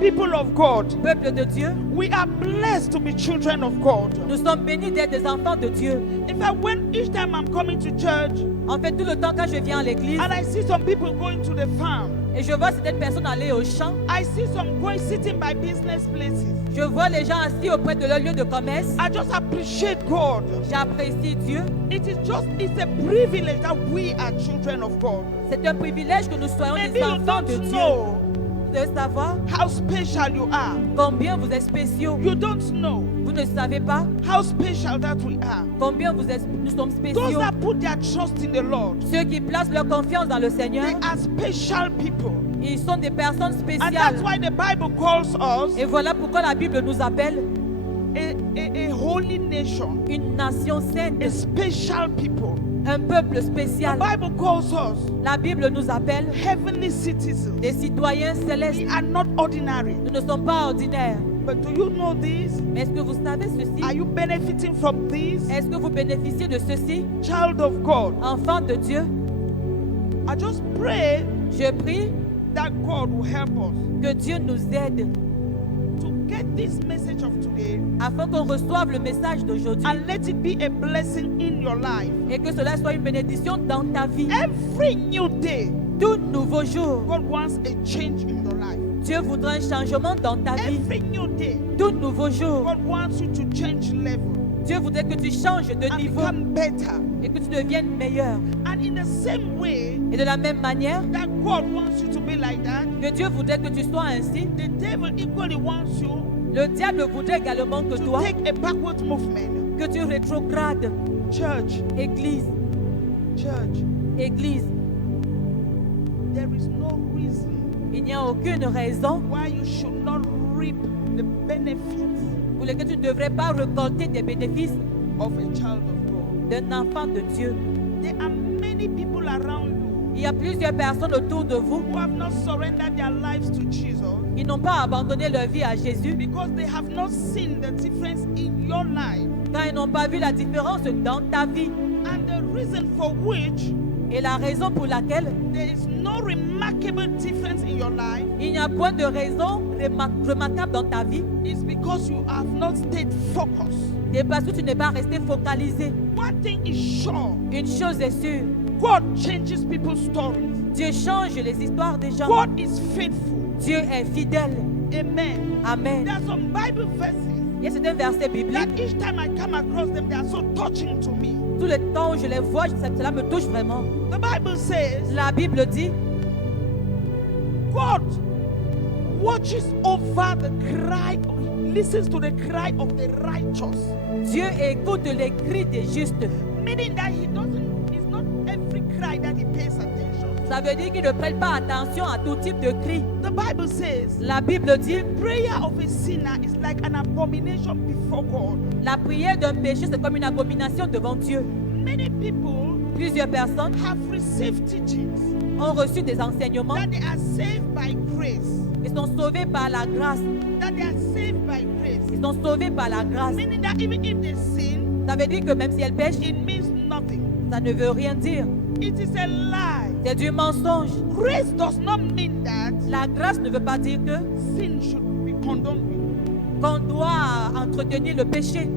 People of God, Peuple de Dieu, we are blessed to be children of God. nous sommes bénis d'être des enfants de Dieu. In fact, when each time I'm coming to church En fait, tout le temps quand je viens à l'église and I see some people going to the farm, et je vois certaines personnes aller au champ, I see some going sitting by business places. je vois les gens assis auprès de leur lieu de commerce. I just appreciate God. J'apprécie Dieu. It's a privilege that we are children of God. C'est un privilège que nous soyons Maybe des you enfants de don't Dieu. know Vous devez savoir how special you are. combien vous êtes spéciaux. You don't know Vous ne savez pas how special that we are. combien nous sommes Those spéciaux. that put their trust in the Lord, Ceux qui placent leur confiance dans le Seigneur, they are special people. ils sont des personnes And that's spéciales. why the Bible calls us Et voilà pourquoi la Bible nous appelle a holy nation, une nation sainte, a special people. un peuple The spécial. Bible calls us La Bible nous appelle heavenly citizens. des citoyens We célestes. are not ordinary. Nous ne sommes pas ordinaires. But do you know this? Mais est-ce que vous savez ceci? Are you benefiting from this? Est-ce que vous bénéficiez de ceci? Child of God, Enfants de Dieu, I just pray je prie that God will help us que Dieu nous aide to get this message of today afin qu'on reçoive le message d'aujourd'hui and let it be a blessing in your life. et que cela soit une bénédiction dans ta vie. Every new day, Tout nouveau jour, God wants a change in your life. Dieu voudra un changement dans ta vie. Every new day, Tout nouveau jour, God wants you to change level Dieu voudrait que tu changes de and niveau become better. et que tu deviennes meilleur. And in the same way Et de la même manière that God wants you to be like that, que Dieu voudrait que tu sois ainsi, the devil equally wants you le diable voudrait également que to toi, take a backward movement. que tu rétrogrades. Church, Église, church, Église, there is no reason il n'y a aucune raison why you should not reap the benefits pour laquelle tu ne devrais pas récolter des bénéfices of a child of God. d'un enfant de Dieu. There are many people around you Il y a plusieurs personnes autour de vous who have not surrendered their lives to Jesus qui n'ont pas abandonné leur vie à Jésus because they have not seen the difference in your life. quand ils n'ont pas vu la différence dans ta vie. And the reason for which Et la raison pour laquelle there is no remarkable difference in your life il n'y a point de raison remarquable dans ta vie, is because you have not stayed focused. c'est parce que tu n'es pas resté focalisé. One thing is sure, Une chose est sûre, God changes people's stories. Dieu change les histoires des gens. God is faithful. Dieu est fidèle. Amen. Amen. There are some Bible verses Il y a certains versets bibliques, that each time I come across them, they are so touching to me. tout le temps où je les vois, cela me touche vraiment. The Bible says La Bible dit, God watches over the cry, listens to the cry of the righteous. Dieu écoute les cris des justes. Meaning that it's not every cry that he pays attention. Ça veut dire qu'il ne prête pas attention à tout type de cris. The Bible says La Bible dit, prayer of a sinner is like an abomination before God. la prière d'un péché, c'est comme une abomination devant Dieu. Many people Plusieurs personnes have received teachings ont reçu des enseignements that they are saved by grace. et sont sauvés par la grâce. That they are saved by grace. Ils sont sauvés par la grâce. Meaning that even if they sin, Ça veut dire que même si elles pêchent, it means nothing. ça ne veut rien dire. It is a lie. C'est du mensonge. Grace does not mean that La grâce ne veut pas dire que sin should be condoned with. qu'on doit entretenir le péché.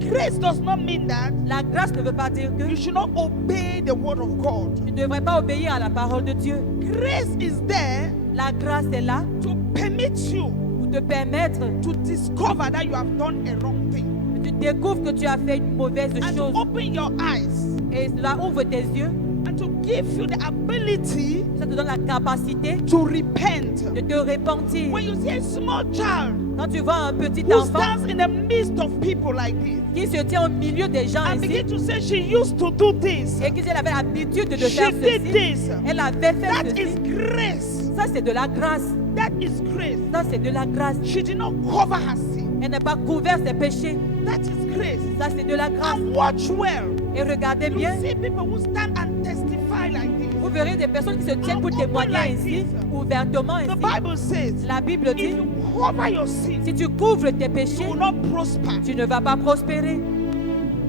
Grace does not mean that La grâce ne veut pas dire que you should not obey the word of God. tu ne devrais pas obéir à la parole de Dieu. Grace is there La grâce est là to permit you pour te permettre to discover that you have done a wrong thing. que tu découvres que tu as fait une mauvaise And to chose. open your eyes Et cela ouvre tes yeux. and to give you the ability Ça te donne la capacité to repent. de te repentir. When you see a small child Quand tu vois un petit who enfant stands in the midst of people like this qui se tient au milieu des gens and ici begin to say she used to do this, et qui elle avait l'habitude de she faire did ceci, this, elle avait fait that is ceci. grace. Ça c'est de la grâce. That is grace. Ça c'est de la grâce. She did not cover her sin. Elle n'a pas couvert ses péchés. That is grace. Ça c'est de la grâce. And watch well. Et regardez You bien, see people who stand and testify like this. vous verrez des personnes qui se tiennent pour Open témoigner like ici, this. ouvertement The ici. Bible says La Bible if dit, you cover your sin, si tu couvres tes you péchés, will not prosper. tu ne vas pas prospérer.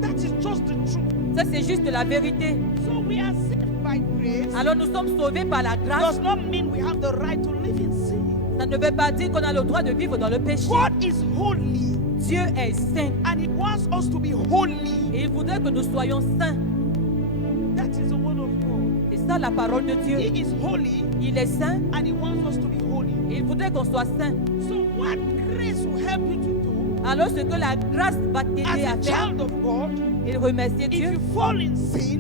That is just the truth. Ça c'est juste la vérité. So we are saved by grace. Alors nous sommes sauvés par la grâce. Does not mean we have the right to live in sin. Ça ne veut pas dire qu'on a le droit de vivre dans le péché. God is holy Dieu est saint and He wants us to be holy. et il voudrait que nous soyons saints. That is the word of God. C'est ça la parole de Dieu. He is holy Il est saint and He wants us to be holy. et il voudrait qu'on soit saint. So, what grace will help you to do Alors ce que la grâce va t'aider as à a faire child of God? et remercier If Dieu, you fall in sin,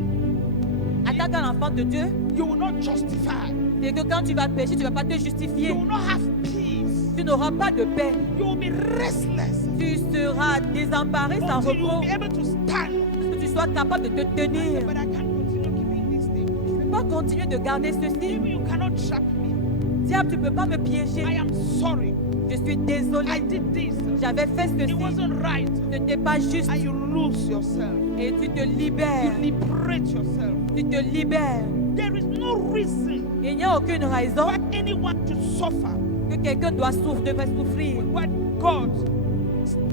en tant qu'un enfant de Dieu, you will not justify. c'est que quand tu vas pécher, tu ne vas pas te You justifier. will not have peace. Tu n'auras pas de paix. You will be restless Tu seras désemparé sans until you will repos. be able to stand. Que tu sois capable de te tenir. But I can't continue keeping this thing. Je ne peux pas continuer de garder ceci. Maybe you cannot trap me. Diable, tu ne peux pas me I piéger. am sorry. Je suis I désolé. did this. J'avais fait It ceci. wasn't right. Ce n'était pas juste. And you lose yourself. Et tu te You libères. liberate yourself. Tu te libères. There is no reason Il n'y a aucune raison why anyone to suffer que quelqu'un devrait souffrir with what God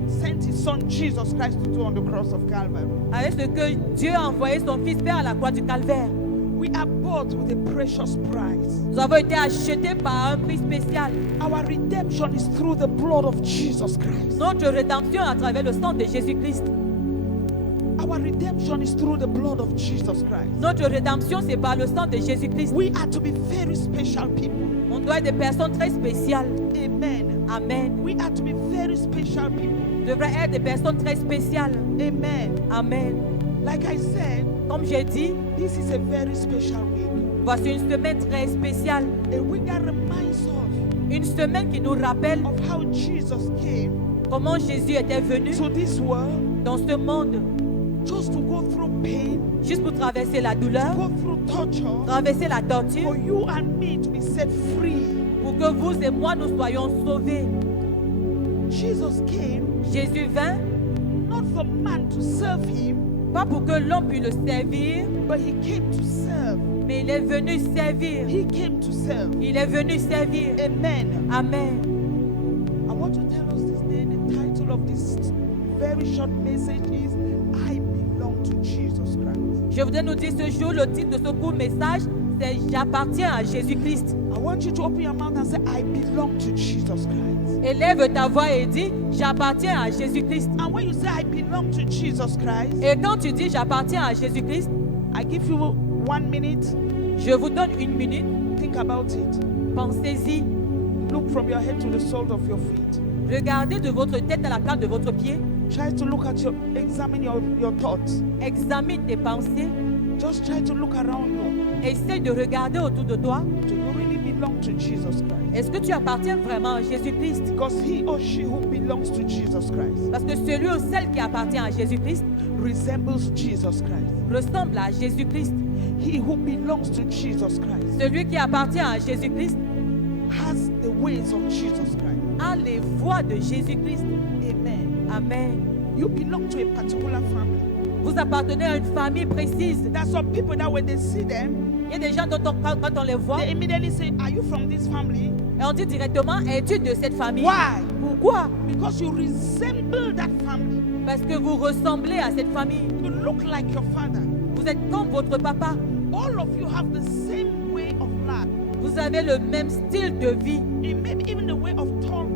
sent His Son Jesus Christ to do on the cross of Calvary. avec ce que Dieu a envoyé son Fils faire à la croix du calvaire. We are bought with a precious price. Nous avons été achetés par un prix spécial. Our redemption is through the blood of Jesus Christ. Notre rédemption à travers le sang de Jésus-Christ. Our redemption is through the blood of Jesus Christ. Notre rédemption, c'est par le sang de Jésus-Christ. We are to be very special people. On doit être des personnes très spéciales. Amen. Amen. We are to be very special people. On devrait être des personnes très spéciales. Amen. Amen. Like I said, Comme j'ai dit, this is a very special week. voici une semaine très spéciale. A week that reminds us Une semaine qui nous rappelle of how Jesus came comment Jésus était venu to this world dans ce monde just to go through pain, juste pour traverser la douleur, go through torture, traverser la for torture, you and me to be set free. pour que vous et moi nous soyons sauvés. Jesus came Jésus vint, not for man to serve him, pas pour que l'homme puisse le servir, but he came to serve. mais il est venu servir. He came to serve. Il est venu servir. Amen. Amen. I want to tell us this day, the title of this very short message is I belong to Jesus Christ. Je voudrais nous dire ce jour, le titre de ce court message, c'est J'appartiens à Jésus-Christ. I want you to open your mouth and say, I belong to Jesus Christ. Élève ta voix et dis J'appartiens à Jésus-Christ. And when you say, I belong to Jesus Christ, Et quand tu dis J'appartiens à Jésus-Christ, I give you 1 minute. je vous donne une minute. Think about it. Pensez-y. Look from your head to the sole of your feet. Regardez de votre tête à la plante de votre pied. Try to look at examine your thoughts. Examine tes pensées. Just try to look around you. Essaye de regarder autour de toi. Do you really belong to Jesus Christ? Est-ce que tu appartiens vraiment à Jésus-Christ? Because he or she who belongs to Jesus Christ Parce que celui ou celle qui appartient à Jésus-Christ resembles Jesus Christ. ressemble à Jésus-Christ. He who belongs to Jesus Christ Celui qui appartient à Jésus-Christ has the ways of Jesus Christ. a les voies de Jésus-Christ. Amen. Amen. You belong to a particular family. Vous appartenez à une famille précise. There are some people that when they see them, Il y a des gens dont quand on les voit, they immediately say, are you from this family? et on dit directement, es-tu de cette famille? Why? Pourquoi? Because you resemble that family. Parce que vous ressemblez à cette famille. You look like your father. Vous êtes comme votre papa. All of you have the same way of life. Vous avez le même style de vie. And maybe even the way of talk.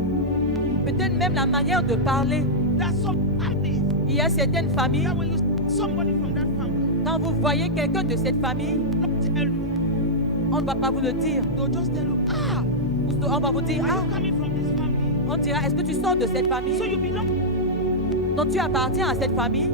Peut-être même la manière de parler. There are some families Il y a certaines familles, that when you see somebody from that family, quand vous voyez quelqu'un de cette famille, not tell you, on ne va pas vous le dire. they'll just tell you, ah, On va vous dire, are ah, you coming from this family? on dira, est-ce que tu sors de cette So famille? you belong. Donc tu appartiens à cette famille.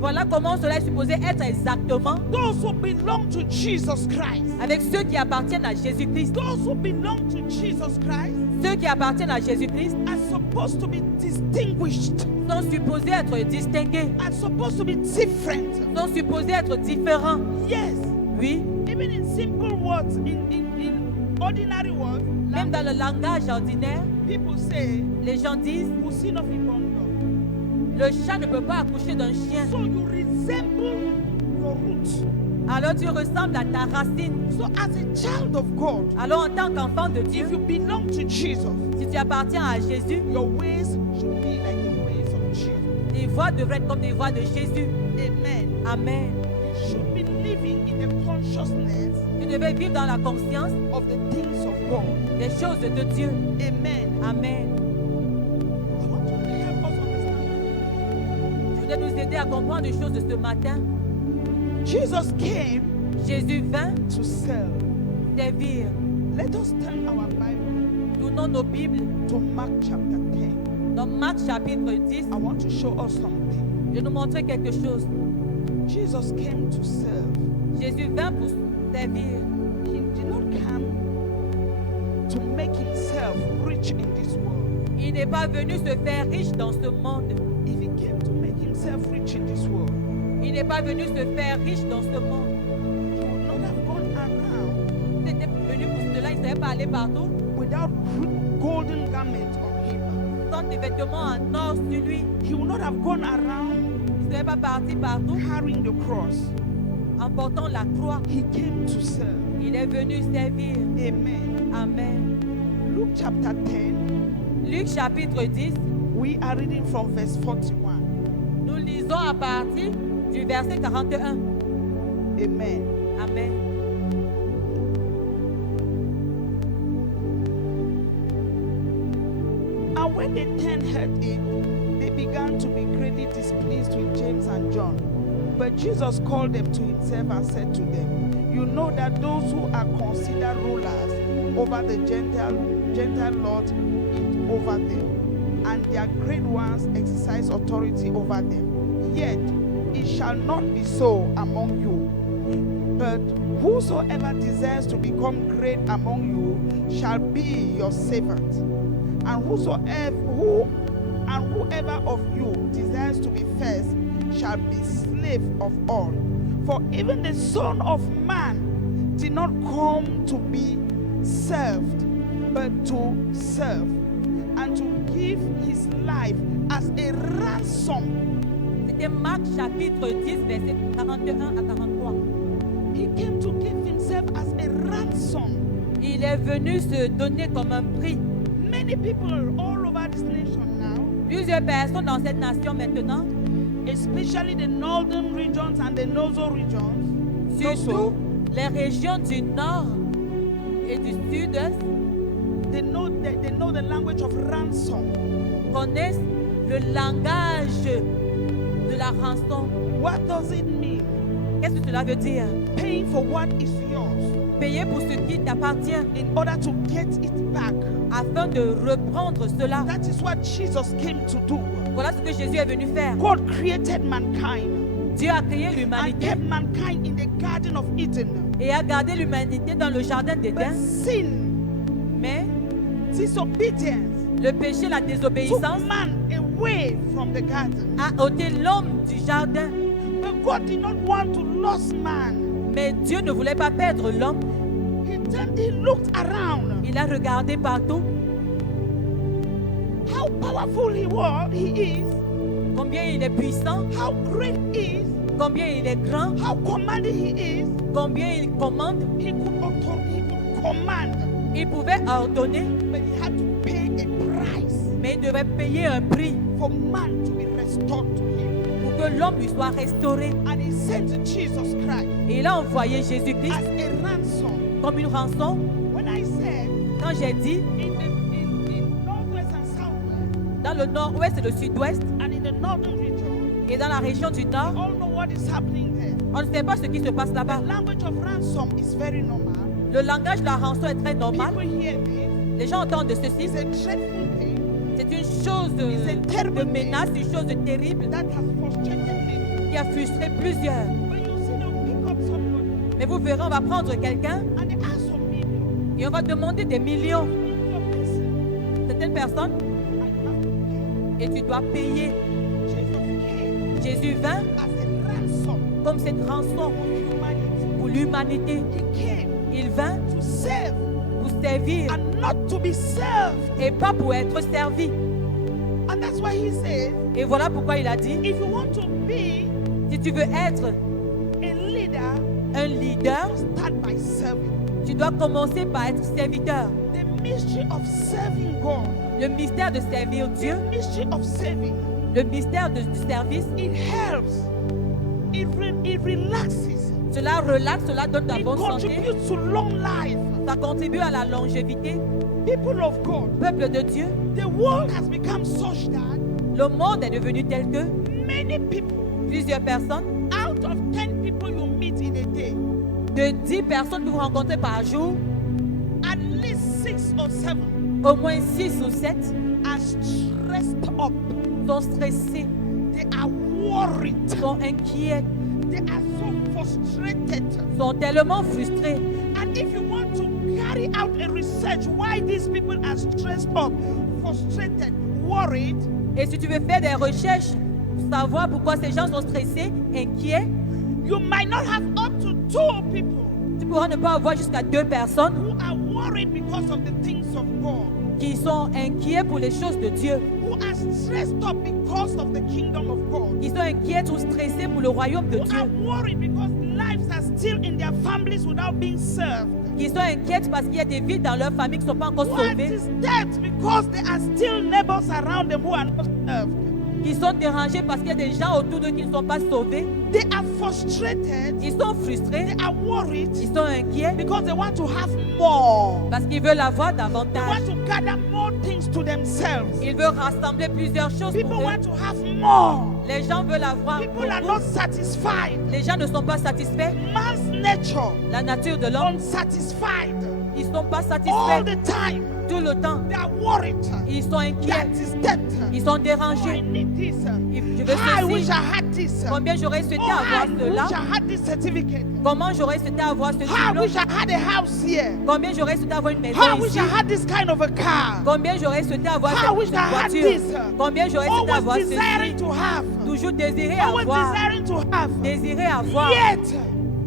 Voilà comment cela est supposé être exactement Those who belong to Jesus Christ, avec ceux qui appartiennent à Jésus-Christ. those who belong to Jesus Christ Ceux qui appartiennent à Jésus-Christ are supposed to be distinguished, sont supposés être distingués, are supposed to be different. sont supposés être différents. Yes, Oui, even in simple words, in ordinary words, même dans le langage ordinaire, people say, les gens disent "Pussy no fit born dog." le chat ne peut pas accoucher d'un chien. So you resemble your roots. Alors tu ressembles à ta racine. So as a child of God, Alors en tant qu'enfant de Dieu, if you belong to Jesus, si tu appartiens à Jésus, your ways should be like the ways of Jesus. tes voies devraient être comme des voies de Jésus. Amen. Amen. You should be living in the consciousness Tu devais vivre dans la conscience of the things of God. des choses de Dieu. Amen. Amen. I want to help us understand. Je voudrais nous aider à comprendre les choses de ce matin. Jesus came Jésus vint to serve. servir. Let us turn our Bible Tournons nos Bibles to Mark chapter 10. dans Marc chapitre 10. I want to show us something. Je vais nous montrer quelque chose. Jesus came to serve. Jésus vint pour servir. He did not come to make himself rich in this world. Il n'est pas venu se faire riche dans ce monde. If he came to make himself rich in this world, Il n'est pas venu se faire riche dans ce monde. he would not have gone around Il était venu pour cela. Il ne savait pas aller partout without golden garment on him. sans des vêtements en or sur lui. He would not have gone around Il ne serait pas parti partout carrying the cross. en portant la croix. He came to serve. Il est venu servir. Amen. Amen. Luke chapter 10, Luc chapitre 10, we are reading from verse 41. nous lisons à partir du verset 41. Amen. Amen. And when the 10 heard it, they began to be greatly displeased with James and John. But Jesus called them to himself and said to them, you know that those who are considered rulers over the Gentile Lord is over them, and their great ones exercise authority over them. Yet it shall not be so among you. But whosoever desires to become great among you shall be your servant. And whoever of you desires to be first shall be slave of all. For even the Son of Man did not come to be served, but to serve, and to give his life as a ransom. C'était Marc chapitre 10, verset 41 à 43. He came to give himself as a ransom. Il est venu se donner comme un prix. Many people all over this nation now, Plusieurs personnes dans cette nation maintenant, especially the northern regions and the nasal regions, surtout les régions du nord et du sud-est, they know the language of ransom. connaissent le langage de la rançon. What does it mean? Qu'est-ce que cela veut dire? Paying for what is yours Payer pour ce qui t'appartient in order to get it back. afin de reprendre cela. That is what Jesus came to do. Voilà ce que Jésus est venu faire. God created mankind Dieu a créé and l'humanité kept mankind in the Garden of Eden. et a gardé l'humanité dans le jardin But d'Éden. sin, Mais disobedience, le péché, la took désobéissance man away from the garden. a ôté l'homme du jardin. But God did not want to lose man. Mais Dieu ne voulait pas perdre l'homme. He looked around. Il a regardé partout How powerful he is, combien il est puissant, how great he is, combien il est grand, how commanding he is. combien il commande. He could command, Il pouvait ordonner, but he had to pay a price mais il devait payer un prix for man to be restored to him. pour que l'homme lui soit restauré. And he sent Jesus Christ Et il a envoyé Jésus-Christ as a ransom. comme une rançon. When I said Quand j'ai dit in northwest and southwest dans le nord-ouest et le sud-ouest and in the northern region, et dans la région du we nord, all know what is happening there. on ne sait pas ce qui se passe là-bas. The language of ransom is very normal. Le langage de la rançon est très normal. People hear this. Les gens entendent de ceci. It's a dreadful thing C'est une chose It's a terrible de menace, une chose de terrible that has frustrated me. qui a frustré plusieurs. When you see them pick up somebody Mais vous verrez, on va prendre quelqu'un and they ask for millions, et on va demander des millions. you are blessed. Certaines personnes, And you have to pay. et tu dois payer. Jesus came Jésus vint as a ransom comme cette rançon for humanity. pour l'humanité. He came Il vint to serve pour servir and not to be served. et pas pour être servi. And that's why he says, Et voilà pourquoi il a dit, if you want to be si tu veux être a leader, un leader, start by serving. tu dois commencer par être serviteur. The mystery of serving God, Le mystère de servir Dieu, mystery of saving, le mystère du service, it helps, it relaxes, Cela relaxe, cela donne de la It bonne santé. contributes to long life. Ça contribue à la longévité. People of God, Peuple de Dieu, the world has become such that le monde est devenu tel que many people, plusieurs personnes, out of 10 people you meet in a day, de 10 personnes que vous rencontrez par jour, at least 6 or 7 au moins 6 ou 7 are stressed up. sont stressés, They are worried. sont inquiets, They are so frustrated. sont tellement frustrés. And if you want to carry out a research why these people are stressed up, frustrated, worried, Et si tu veux faire des recherches pour savoir pourquoi ces gens sont stressés, inquiets, you might not have up to 2 people tu pourras ne pas avoir jusqu'à 2 personnes who are worried because of the things of God, qui sont inquiets pour les choses de Dieu, who are stressed up because of the kingdom of God, qui sont inquiets ou stressés pour le royaume de who Dieu, are worried because lives are still in their families without being served. qui sont inquiets parce qu'il y a des vies dans leur famille qui ne sont pas encore What sauvées, is that? Because there are still neighbors around them who are not served. qui sont dérangés parce qu'il y a des gens autour d'eux qui ne sont pas sauvés. They are frustrated. Ils sont frustrés, They are worried ils sont inquiets because they want to have more. parce qu'ils veulent avoir They davantage. want to gather more things to themselves. Ils veulent rassembler plusieurs choses People pour eux. want to have more. Les gens veulent avoir People are beaucoup. not satisfied. Les gens ne sont pas satisfaits. Man's nature, La nature de l'homme, unsatisfied. ils ne sont pas All satisfaits the time, tout le temps. they are worried. Ils sont That inquiets. is that. Ils sont Oh, I dérangés. need this. Je veux I wish ceci. I had this. Combien j'aurais souhaité Oh, avoir I cela? wish I had this certificate. Comment j'aurais souhaité avoir ce I diplôme? wish I had a house here. Combien j'aurais souhaité avoir une maison I wish ici? I had this kind of a car. Combien j'aurais souhaité avoir I wish cette I had voiture? this. Combien j'aurais souhaité Always avoir desiring ceci? to have. Toujours désirer Always avoir. desiring to have. Désirer avoir. Yet,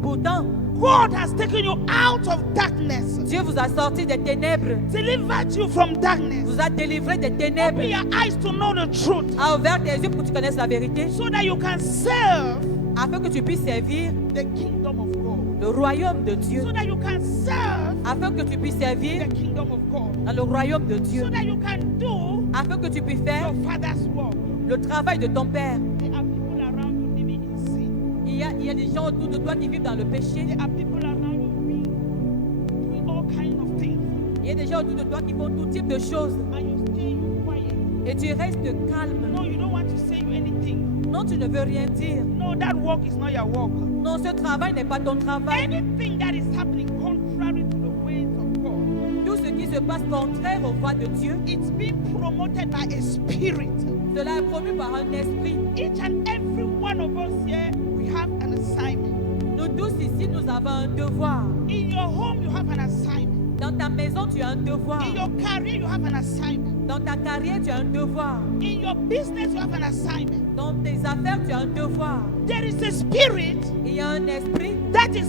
Pourtant, God has taken you out of darkness, Dieu vous a sorti des ténèbres, delivered you from darkness, vous a délivré des open ténèbres, your eyes to know the truth, a ouvert tes yeux pour que tu connaisses la vérité, so that you can serve afin que tu puisses servir the kingdom of God. le royaume de Dieu, So that you can serve afin que tu puisses servir the kingdom of God. dans le royaume de Dieu, So that you can do afin que tu puisses faire your father's work. le travail de ton Père. There are people around you living in sin. Il y a des gens autour de toi qui vivent dans le péché. There are people around you doing all kinds of things. Il y a des gens autour de toi qui font tout type de choses. And you stay quiet. Et tu restes calme. No, you don't want to say anything. Non, tu ne veux rien dire. No, that work is not your work. Non, ce travail n'est pas ton travail. Anything that is happening contrary to the ways of God, Tout ce qui se passe contraire aux voies de Dieu, it's being promoted by a spirit. cela est promu par un esprit. Each and every one of us here, we have an assignment. Nous tous ici, nous avons un devoir. In your home, you have an assignment. Dans ta maison, tu as un devoir. In your career, you have an assignment. Dans ta carrière, tu as un devoir. In your business, you have an assignment. Dans tes affaires, tu as un devoir. There is a spirit Il y a un esprit that is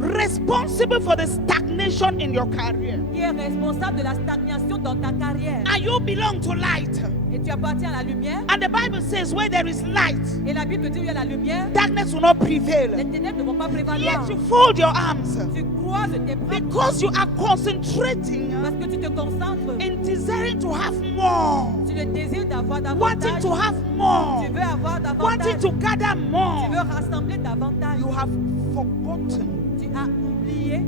responsible for the stagnation in your career. qui est responsable de la stagnation dans ta carrière. And you belong to light. Et tu appartiens à la lumière. And the Bible says, where there is light, Et la Bible dit où il y a la lumière, darkness will not les prevail. ténèbres ne vont pas prévaloir. Yet you fold your arms Tu croises tes bras because you are concentrating parce que tu te concentres in desiring to have more, sur le désir d'avoir wanting davantage. to have more, Tu veux avoir wanting davantage. to gather Tu more. veux rassembler davantage. You have forgotten Tu as oublié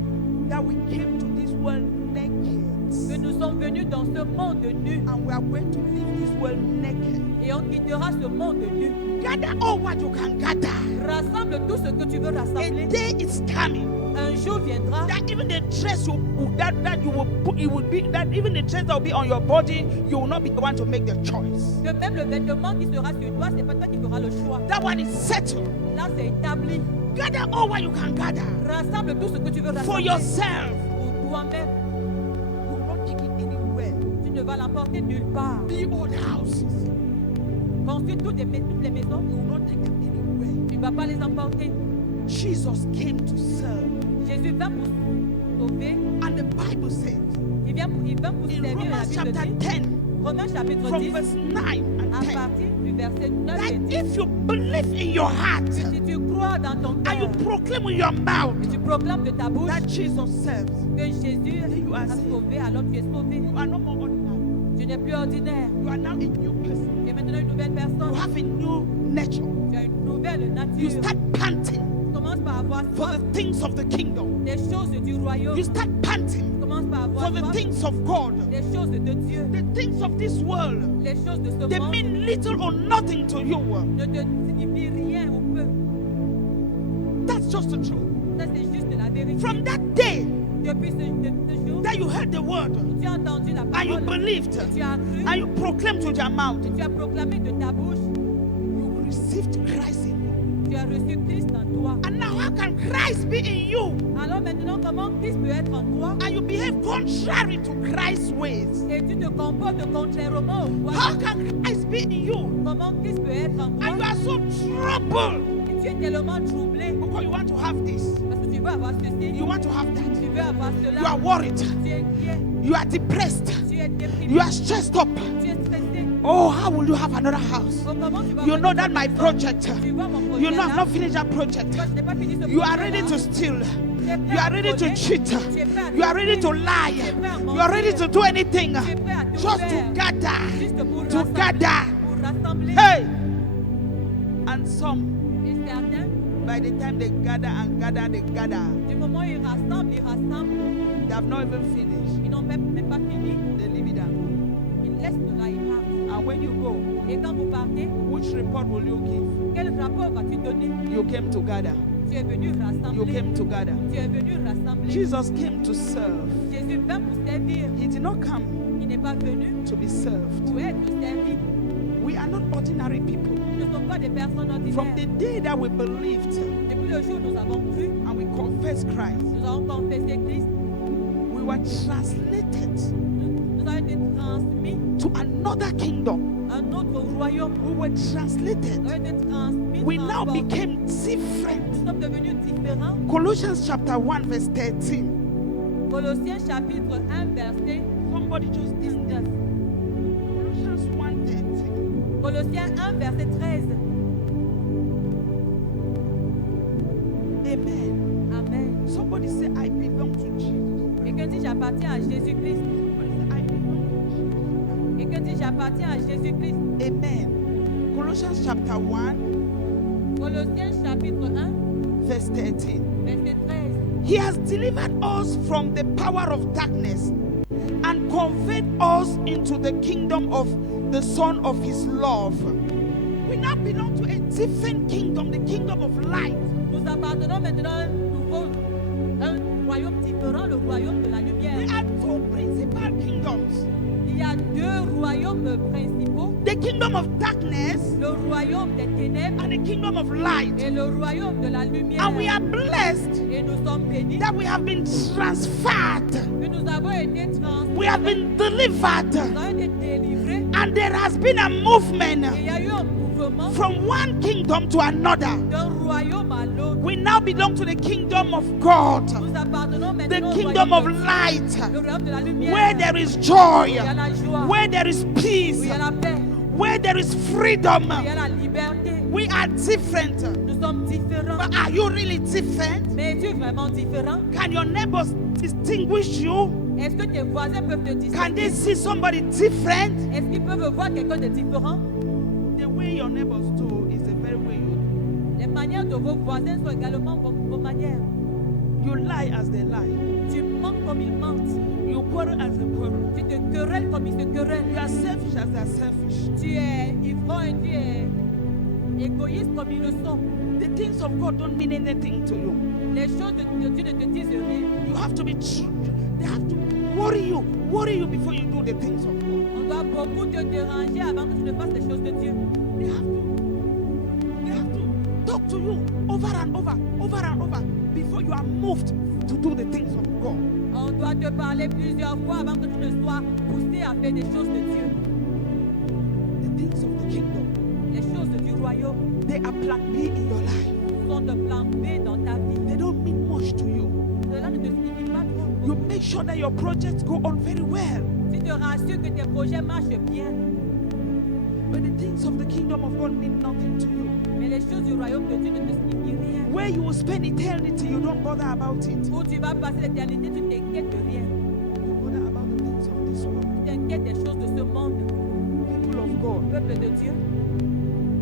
that we came to this world naked, que nous sommes venus dans ce monde nu and we are going to leave this world naked. et on quittera ce monde nu. Gather all what you can gather. Rassemble tout ce que tu veux A rassembler. day is coming Un jour viendra that even the dress that you will put, it will be that even the dress that will be on your body, you will not be the one to make the choice. que même le vêtement qui sera sur toi, c'est pas toi qui feras le choix. That one is settled. Là, c'est établi. Gather all what you can gather Rassemble tout ce que tu veux for rassembler yourself. pour toi-même. You will not take it anywhere. Tu ne vas l'emporter nulle part. Build old houses. Construis toutes les maisons, You will not take them anywhere. tu ne vas pas les emporter. Jesus came to serve. Jésus vint pour sauver. And the Bible says Il vient pour in servir. La Romans Bible chapter dit, 10, Romains chapitre from 10, verse 9 à and 10, partir du verset 9 that et 10. if you believe in your heart Si tu crois dans ton and cœur you proclaim with your mouth et tu proclames de ta bouche that Jesus serves, que Jésus you are a saved. sauvé, alors tu es sauvé. you are no more ordinary. Tu n'es plus ordinaire. You are now a new person. Tu es maintenant une nouvelle You personne. have a new nature. Tu as une nouvelle You nature. start panting. Commence par avoir for soif the things of the kingdom. des choses du royaume. You start panting Commence par for avoir the soif things of God. des choses de Dieu. The things of this world, Les choses de ce they monde mean little or nothing to you. ne te signifient rien ou peu. That's just the truth. Ça, c'est juste la vérité. From that day Depuis ce jour, that you heard the word tu as entendu la and you parole, believed tu as cru, and you proclaimed with your mouth, tu as proclamé de ta bouche, you received Christ in you. tu as reçu Christ en toi. And now how can Christ be in you Alors maintenant, comment Christ peut être en toi and you behave contrary to Christ's ways? et tu te comportes contrairement aux voies How de can Christ be in you Comment Christ peut être en toi and you are so troubled et tu es tellement troublé because you want to have this, parce que tu veux avoir ceci, you want to have that, tu veux avoir you cela, are worried, tu es inquiet, you are depressed, tu es déprimé, you are stressed up. tu es stressé. Oh, how will you have another house? Oh, comment tu vas You avoir know une that my maison? project, Tu vois mon projet you know I've là? not finished that project. Toi, je n'ai pas fini ce You are projet ready là. to steal. Tu es prêt You à are ready to voler. cheat. Tu es prêt à You are ready to tromper. lie. Tu es prêt à You are ready mentir. to do anything Tu es prêt à tout just faire. to gather. Juste pour To rassembler. gather. Pour rassembler. Hey! And some, Et certains, by the time they gather and gather, they gather. du moment où ils rassemblent, They have not even finished. ils n'ont même pas fini. They leave it and go. Ils laissent de là, ils partent. And when you go, Et quand vous partez, which report will you give? quel rapport vas-tu donner? You came to gather. Tu es venu You rassembler. came to gather. Tu es venu rassembler. Jesus came to serve. Jésus vint pour servir. He did not come Il n'est pas venu to be served. pour être servi. We are not ordinary people. Nous ne sommes pas des personnes From ordinaires. the day that we believed Depuis le jour où nous avons cru, and we confessed Christ, nous avons confessé Christ, we were translated nous avons été transmis to another kingdom. à un autre royaume. We were Nous translated. avons été transmis, We now transportés. became different. Nous sommes devenus différents. Colossians chapter 1 verse 13. Colossiens chapitre 1 verset Somebody just did 19. that. Colossians 1:13. Colossiens 1 verset 13. Amen. Amen. Somebody say, I belong to Jesus. Et que dit j'appartiens à Jésus-Christ. Somebody say, I belong to Jesus. Et que dit j'appartiens à Jésus-Christ. Amen. Colossians chapter 1 Colossiens chapitre 1 verse 13. verset 13. He has delivered us from the power of darkness and conveyed us into the kingdom of the Son of His love. We now belong to a different kingdom, the kingdom of light. Nous appartenons maintenant à un royaume différent, le royaume de la lumière. There are two principal kingdoms, Il y a deux royaumes principaux, the kingdom of darkness le royaume des ténèbres and the kingdom of light. et le royaume de la lumière. And we are blessed Et nous sommes bénis that we have been transferred, que nous avons été transmis, we have been delivered, nous avons été délivrés. and there has been a movement Et il y a eu un mouvement from one kingdom to another. d'un royaume à l'autre. We now belong to the kingdom of God, Nous appartenons the maintenant au kingdom royaume of de Dieu, light, le royaume de la lumière, where there is où joy, il y a la joie, where there is où peace, il y a la paix, where there is freedom. où il y a la liberté. We are different. Nous sommes différents. But are you really different? Mais es-tu vraiment différent? Can your neighbors distinguish you? Est-ce que tes voisins peuvent te Can they distinguer? see somebody different? Est-ce qu'ils peuvent voir quelqu'un de différent? The way your neighbors do is the very way you Les manières de vos voisins sont également vos manières. do. You lie as they lie. Tu mens comme ils mentent. You quarrel as they quarrel. Tu te querelles comme ils se querellent. You are selfish as they are selfish. Tu es ivrogne, tu es égoïste comme ils le sont. The things of God don't mean anything to you. Les choses de Dieu ne te disent rien. You have to be true. They have to worry you before you do the things of God. On doit beaucoup te déranger avant que tu ne fasses les choses de Dieu. They have to talk to you over and over and over before you are moved to do the things of God. On doit te parler plusieurs fois avant que tu ne sois poussé à faire des choses de Dieu. The things of the kingdom, Les choses du royaume they are plan B in your life. sont de plan B dans ta vie. They don't mean much to you. Cela ne te signifie pas trop. You make sure that your projects go on very well. Tu te rassures que tes projets marchent bien. But the things of the kingdom of God mean nothing to you. Mais les choses du royaume de Dieu ne te signifient rien. Where you will spend eternity, you don't bother about it. Où tu vas passer l'éternité, tu t'inquiètes de rien. You bother about the things of this world. Tu t'inquiètes des choses de ce monde. People of God, Peuple de Dieu,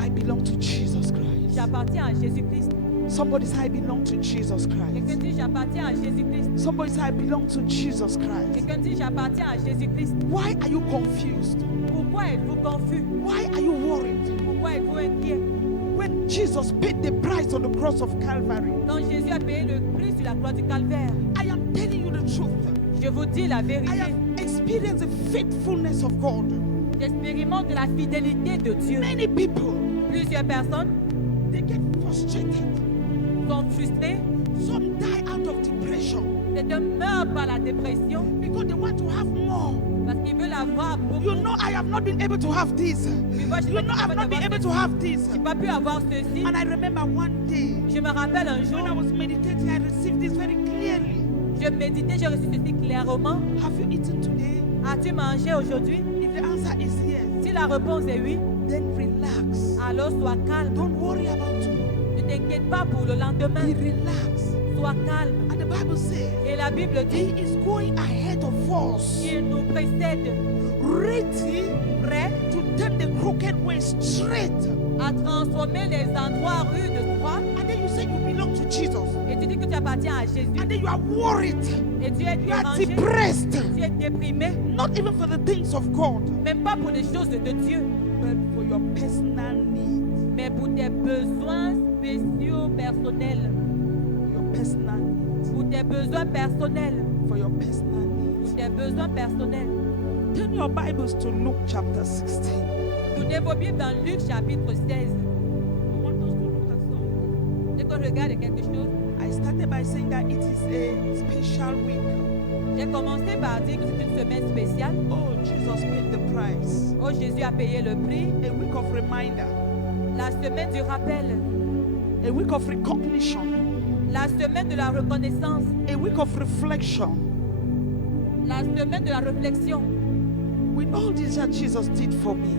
I belong to Jesus Christ. j'appartiens à Jésus-Christ. Somebody say, I belong to Jesus Quelqu'un Christ. dit j'appartiens à Jésus-Christ. Somebody say, I belong to Jesus Christ. Quelqu'un dit j'appartiens à Jésus-Christ. Why are you confused? Pourquoi êtes-vous confus? Why are you worried? Pourquoi êtes-vous inquiet? When Jesus paid the price on the cross of Calvary, Quand Jésus a payé le prix sur la croix du calvaire, I am telling you the truth. je vous dis la I vérité. have experienced the faithfulness of God. J'expérimente la fidélité de Dieu. Many people, Plusieurs personnes they get frustrated. sont frustrées. Some die out of depression Certains meurent par la dépression because they want to have more. parce qu'ils veulent avoir beaucoup. You know, I have not been able to have this. Mais moi, je You know, I've not been able to have this. n'ai pas pu avoir ceci. And I remember one day Je me rappelle un when I jour, was meditating, I received this very clearly. je méditais, j'ai reçu ceci clairement. Have you eaten today? As-tu mangé aujourd'hui? If the answer is yes, Si la réponse est oui, then relax. alors sois calme. Don't worry about tomorrow. Ne t'inquiète pas pour le lendemain. Be relaxed. Sois calme. And the Bible says Et la Bible He dit is going ahead of us, qu'il nous précède, ready prêt to turn the crooked way straight. à transformer les endroits rudes droits. And then you say you belong to Jesus. Et tu dis que tu appartiens à Jésus. And then you are worried. Et tu es You are dérangé. depressed. Tu es déprimé. Not even for the things of God, Même pas pour les choses de Dieu, but for your personal needs. mais pour tes besoins spéciaux personnels. Your personal needs. Pour tes besoins personnels. For your personal needs. Pour tes besoins personnels. Turn your Bibles to Luke chapter 16. Tournez vos Bibles dans Luc chapitre 16. I want us to look at something. Dès qu'on regarde quelque chose, I started by saying that it is a special week. j'ai commencé par dire que c'est une semaine spéciale. Oh, Jesus paid the price. Oh, Jésus a payé le prix. A week of reminder. La semaine du rappel. A week of recognition. La semaine de la reconnaissance. A week of reflection. La semaine de la réflexion. With all this that Jesus did for me,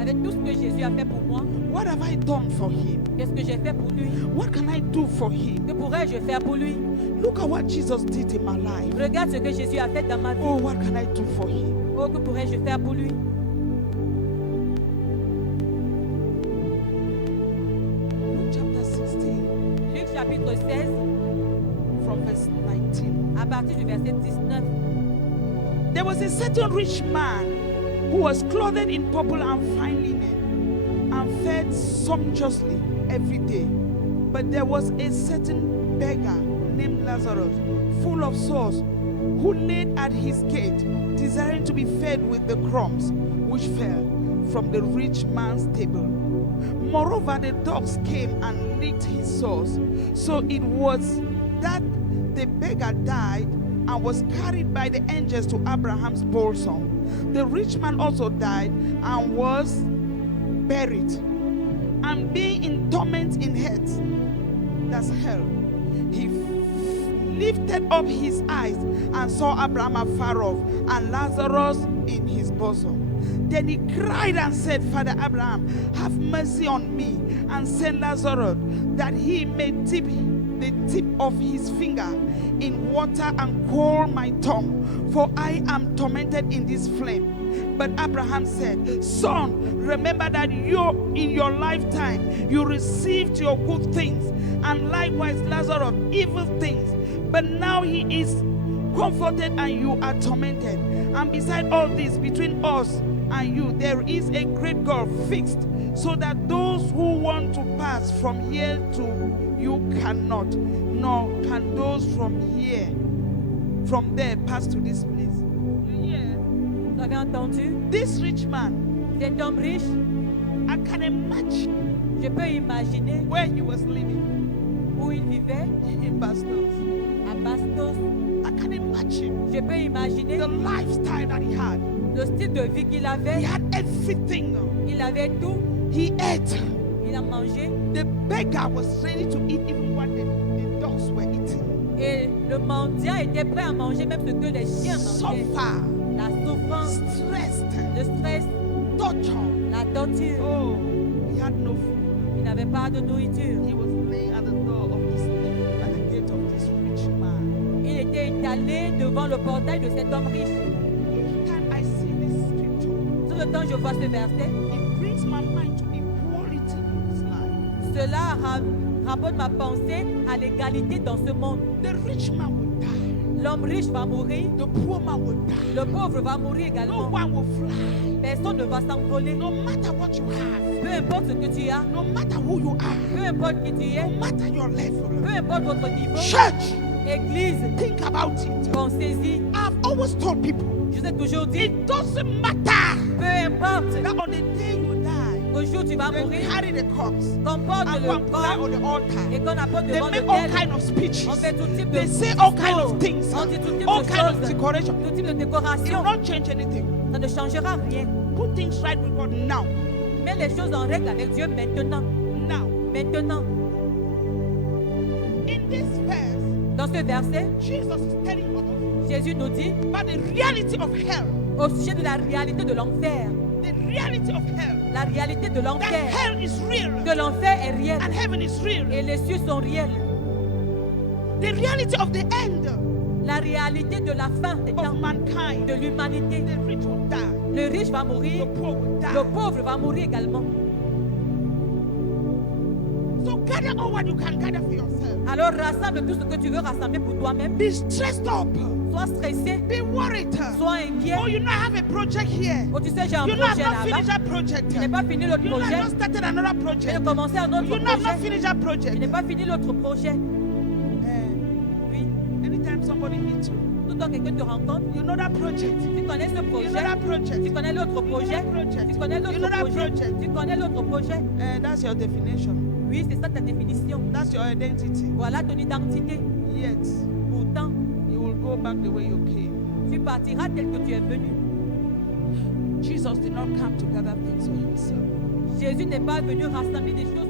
Avec tout ce que Jésus a fait pour moi, what have I done for him? qu'est-ce que j'ai fait pour lui? What can I do for him? Que pourrais-je faire pour lui? Look at what Jesus did in my life. Regarde ce que Jésus a fait dans ma vie. Oh, what can I do for him? Oh, que pourrais-je faire pour lui? Luke chapter 16, Luc chapitre 16, from verse 19. à partir du verset 19. There was a certain rich man who was clothed in purple and fine linen and fed sumptuously every day. But there was a certain beggar named Lazarus, full of sores, who laid at his gate, desiring to be fed with the crumbs which fell from the rich man's table. Moreover, the dogs came and licked his sores. So it was that the beggar died and was carried by the angels to Abraham's bosom. The rich man also died and was buried. And being in torment in Hades, that's hell, he lifted up his eyes and saw Abraham afar off and Lazarus in his bosom. Then he cried and said, Father Abraham, have mercy on me and send Lazarus that he may dip the tip of his finger in water and cool my tongue, for I am tormented in this flame. But Abraham said, Son, remember that you in your lifetime you received your good things, and likewise Lazarus evil things. But now he is comforted and you are tormented. And beside all this, between us and you, there is a great gulf fixed, so that those who want to pass from here to you cannot, nor can those from there pass to this place. Yeah. Vous avez entendu? This rich man, Cet homme riche, I can imagine je peux imaginer where he was living où il vivait, in Bastos. à Bastos. I can imagine Je peux imaginer the lifestyle that he had. le style de vie qu'il He avait. had everything. Il avait tout. He ate. Il a mangé. The beggar was ready to eat even what the dogs were eating. Et le mendiant était prêt à manger même ce que les chiens mangeaient. Suffer, La souffrance, stressed, le stress, torture. la torture. Oh, he had no food. Il n'avait pas de nourriture. He was laying at the door of this, at the gate of this rich man. Il était étalé devant le portail de cet homme riche. Each time I see this scripture, Tout le temps je vois ce verset, it brings my mind to equality in his life. cela Rapporte ma pensée à l'égalité dans ce monde. The rich man will die. L'homme riche va mourir, The poor man will die. le pauvre va mourir No également. one will fly. Personne ne va s'envoler. No matter what you have, Peu importe ce que tu as, no matter who you are, peu importe qui tu no es, matter your level. peu importe votre niveau, Church, église, think about it. pensez-y. I've always told people, Je vous ai toujours dit, it doesn't matter peu importe, that on the day you die, au jour où tu vas they mourir, carry the corpse qu'on porte and le go and put it corps on the altar. et qu'on apporte They devant make all l'autel. kind of speeches. On fait tout type de They say all kind discours, of things, on dit tout type all de kind of choses, decoration. tout type de It will décoration. not change anything. Ça ne changera rien. Put things right with God now. Mets les choses en règle avec Dieu maintenant. Now, Maintenant. in this verse, Dans ce verset, Jesus is telling us Jésus nous dit about the reality of hell. au sujet de la réalité de l'enfer. The reality of hell. La réalité de That l'enfer. hell is real Que l'enfer est réel and heaven is real. et les cieux sont réels. The reality of the end La réalité de la fin des temps, of mankind. de l'humanité. The rich will die. Le riche va The mourir, poor will le die. pauvre va mourir également. So gather all what you can gather for yourself. Alors rassemble tout ce que tu veux rassembler pour toi-même. Be stressed up. Sois stressé, Be worried. sois inquiet. Oh, you know I have a project here. Oh, tu sais, j'ai un You know I've projet not finished là-bas. that project. Je n'ai pas fini l'autre You know I've projet. not started another Je project. vais commencer un autre You know I've not projet. finished that Je project. n'ai pas fini l'autre projet. Oui. Anytime somebody meets you, Tout le temps quelqu'un te rencontre, you know that project. tu connais ce You know projet. that project. Tu connais l'autre projet. Tu connais l'autre You know that projet. project. Tu connais l'autre projet. That's your definition. Oui, c'est ça ta définition. That's your identity. Voilà ton identité. Yet, Pourtant, you will go back the way you came. tu partiras tel que tu es venu. Jesus did not come to gather things for himself. Jésus n'est pas venu rassembler des choses